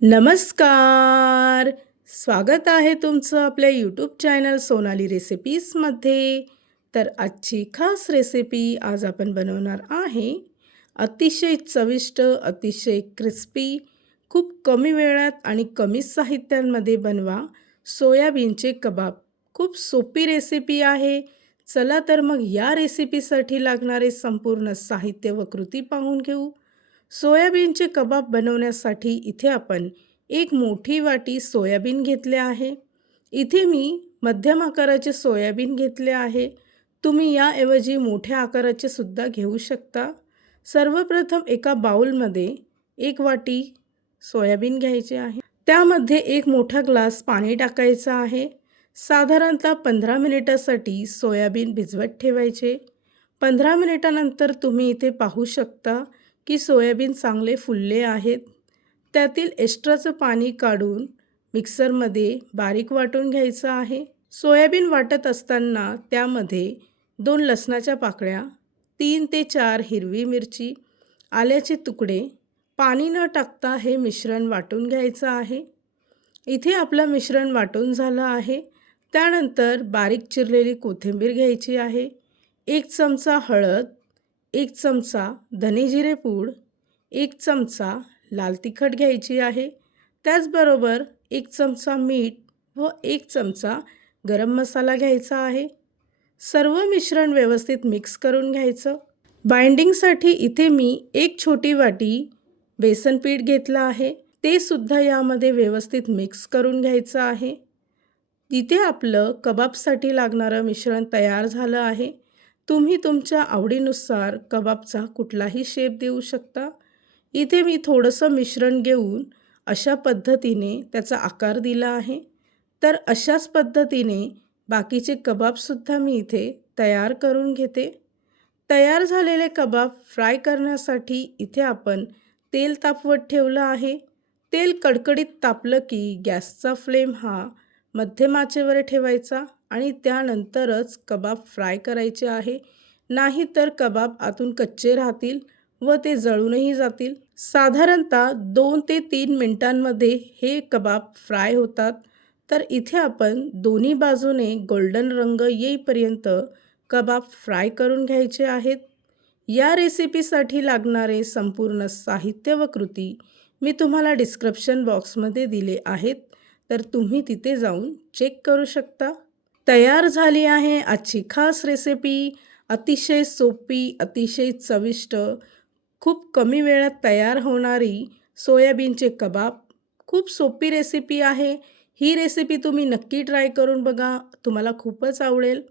नमस्कार. स्वागत आहे तुमचं आपल्या यूट्यूब चॅनल सोनाली रेसिपीजमध्ये तर आजची खास रेसिपी आज आपण बनवणार आहे. अतिशय चविष्ट अतिशय क्रिस्पी खूप कमी वेळात आणि कमी साहित्यांमध्ये बनवा सोयाबीनचे कबाब. खूप सोपी रेसिपी आहे. चला तर मग या रेसिपीसाठी लागणारे संपूर्ण साहित्य व कृती पाहून घेऊ. सोयाबीनचे कबाब बनवण्यासाठी इथे आपण एक मोठी वाटी सोयाबीन घेतले आहे. इथे मी मध्यम आकाराचे सोयाबीन घेतले आहे. तुम्ही याऐवजी मोठ्या आकाराचे सुद्धा घेऊ शकता. सर्वप्रथम एका बाउलमध्ये एक वाटी सोयाबीन घ्यायचे आहे. त्यामध्ये एक मोठा ग्लास पाणी टाकायचं आहे. साधारणतः पंधरा मिनिटासाठी सोयाबीन भिजवत ठेवायचे. पंधरा मिनिटानंतर तुम्ही इथे पाहू शकता की सोयाबीन चांगले फुलले आहेत. त्यातील एक्स्ट्राचं पाणी काढून मिक्सरमध्ये बारीक वाटून घ्यायचं आहे. सोयाबीन वाटत असताना त्यामध्ये दोन लसणाच्या पाकळ्या तीन ते चार हिरवी मिरची आल्याचे तुकडे पाणी न टाकता हे मिश्रण वाटून घ्यायचं आहे. इथे आपलं मिश्रण वाटून झालं आहे. त्यानंतर बारीक चिरलेली कोथिंबीर घ्यायची आहे. एक चमचा हळद एक चमचा धनेजिरे पूड एक चमचा लाल तिखट घ्यायची आहे. त्याचबरोबर एक चमचा मीठ व एक चमचा गरम मसाला घ्यायचा आहे. सर्व मिश्रण व्यवस्थित मिक्स करून घ्यायचं. बाइंडिंगसाठी इथे मी एक छोटी वाटी बेसन पीठ घेतलं आहे. ते सुद्धा यामध्ये व्यवस्थित मिक्स करून घ्यायचं आहे. इथे आपलं कबाबसाठी लागणारं मिश्रण तयार झालं आहे. तुम्ही तुमच्या आवडीनुसार कबाबचा कुठलाही शेप देऊ शकता. इथे मी थोडंसं मिश्रण घेऊन अशा पद्धतीने त्याचा आकार दिला आहे. तर अशाच पद्धतीने बाकीचे कबाबसुद्धा मी इथे तयार करून घेते. तयार झालेले कबाब फ्राय करण्यासाठी इथे आपण तेल तापवत ठेवलं आहे. तेल कडकडीत तापलं की गॅसचा फ्लेम हा मध्यमाचेवर ठेवायचा. आणि त्यानंतरच कबाब फ्राय करायचे आहे. नाहीतर कबाब आतून कच्चे राहतील व ते जळूनही जातील. साधारणतः दोन ते तीन मिनटांमध्ये हे कबाब फ्राय होतात. तर इथे आपण दोन्ही बाजूने गोल्डन रंग येईपर्यंत कबाब फ्राय करून घ्यायचे आहेत. या रेसिपीसाठी लागणारे संपूर्ण साहित्य व कृती मी तुम्हाला डिस्क्रिप्शन बॉक्समध्ये दिले आहेत. तर तुम्ही तिथे जाऊन चेक करू शकता. तयार झाली आहे आजची खास रेसिपी अतिशय सोपी अतिशय चविष्ट खूप कमी वेळात तयार होणारी सोयाबीनचे कबाब. खूप सोपी रेसिपी आहे. ही रेसिपी तुम्ही नक्की ट्राय करून बघा. तुम्हाला खूपच आवडेल.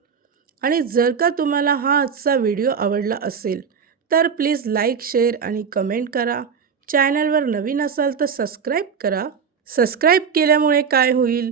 आणि जर का तुम्हाला हा आजचा व्हिडिओ आवडला असेल तर प्लीज लाईक शेअर आणि कमेंट करा. चॅनलवर नवीन असाल तर सबस्क्राईब करा. सबस्क्राईब केल्यामुळे काय होईल?